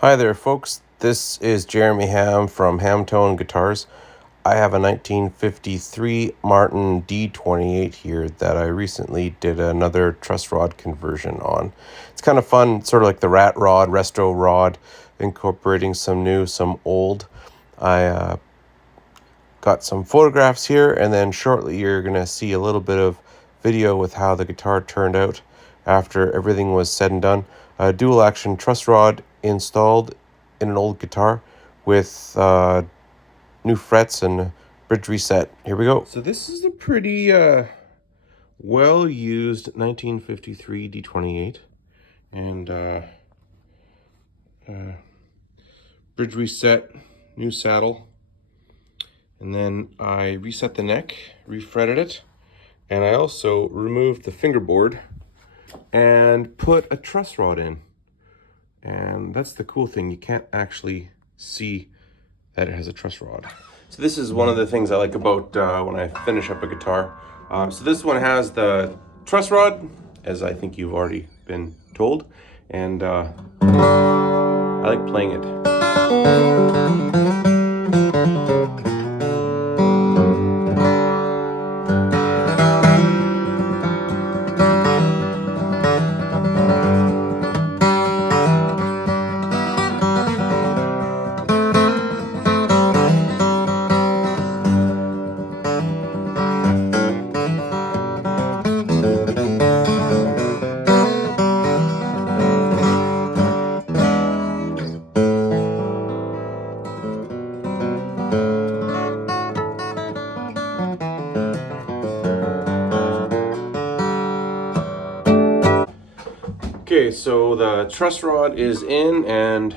Hi there, folks. This is Jeremy Hamm from Hamm-tone Guitars. I have a 1953 Martin D28 here that I recently did another truss rod conversion on. It's kind of fun, sort of like the rat rod, resto rod, incorporating some new, some old. I got some photographs here, and then shortly you're going to see a little bit of video with how the guitar turned out after everything was said and done. A dual action truss rod installed in an old guitar with new frets and bridge reset. Here we go. So this is a pretty well used 1953 D28, and bridge reset, new saddle. And then I reset the neck, refretted it, and I also removed the fingerboard and put a truss rod in. And that's the cool thing, you can't actually see that it has a truss rod. So this is one of the things I like about when I finish up a guitar. So this one has the truss rod, as I think you've already been told, and I like playing it. Okay, so the truss rod is in, and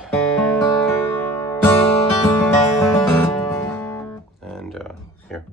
here.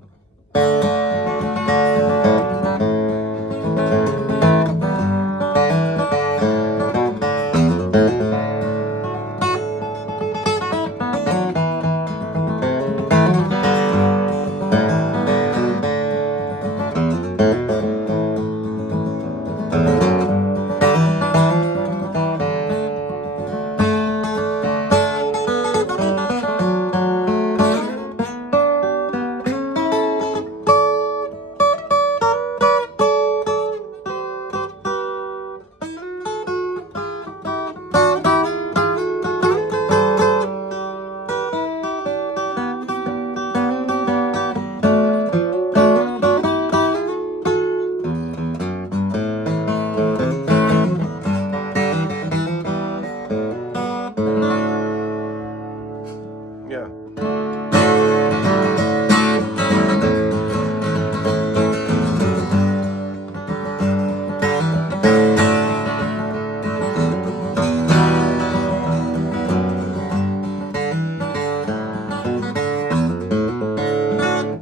Yeah.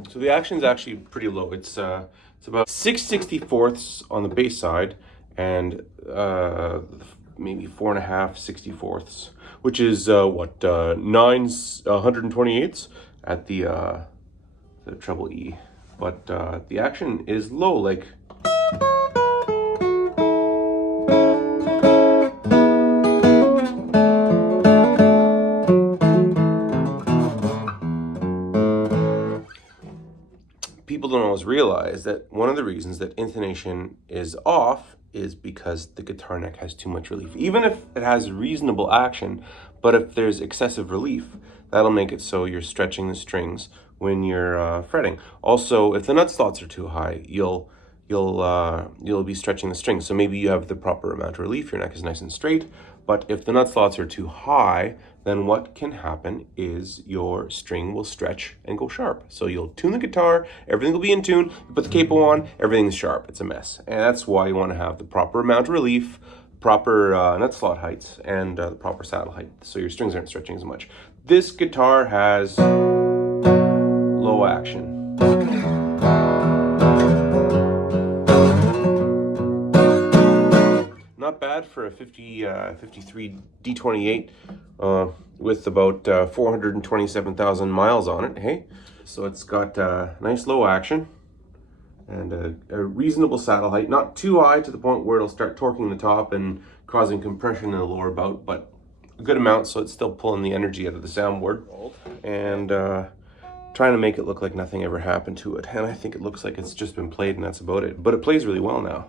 So the action is actually pretty low. It's about 6/64ths on the bass side, and maybe 4.5 64ths, which is what 9 128ths at the treble E. But the action is low, like. People don't always realize that one of the reasons that intonation is off is because the guitar neck has too much relief. Even if it has reasonable action, but if there's excessive relief, that'll make it so you're stretching the strings when you're fretting. Also, if the nut slots are too high, you'll be stretching the strings. So maybe you have the proper amount of relief, your neck is nice and straight, but if the nut slots are too high, then what can happen is your string will stretch and go sharp. So you'll tune the guitar, everything will be in tune, you put the capo on, everything's sharp, it's a mess. And that's why you want to have the proper amount of relief, proper nut slot heights, and the proper saddle height, so your strings aren't stretching as much. This guitar has low action. Not bad for a 53 D28 with about 427,000 miles on it, hey? So it's got nice low action and a reasonable saddle height, not too high to the point where it'll start torquing the top and causing compression in the lower bout, but a good amount so it's still pulling the energy out of the soundboard, and trying to make it look like nothing ever happened to it. And I think it looks like it's just been played and that's about it. But it plays really well now.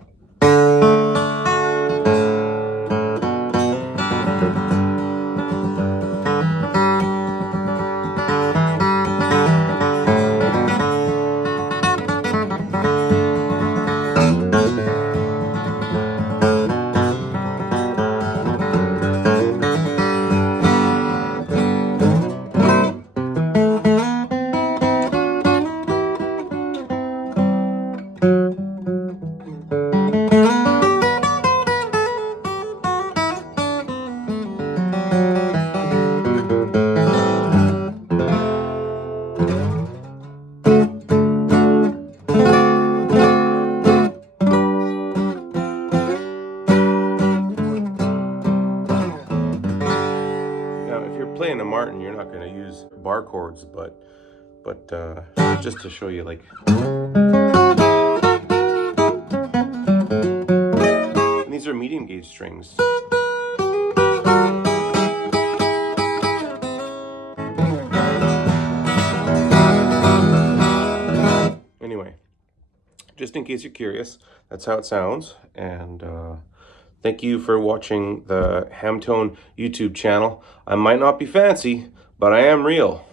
Playing a Martin, you're not going to use bar chords, but just to show you, like, and these are medium gauge strings. Anyway, just in case you're curious, that's how it sounds. And thank you for watching the Hamm-tone YouTube channel. I might not be fancy, but I am real.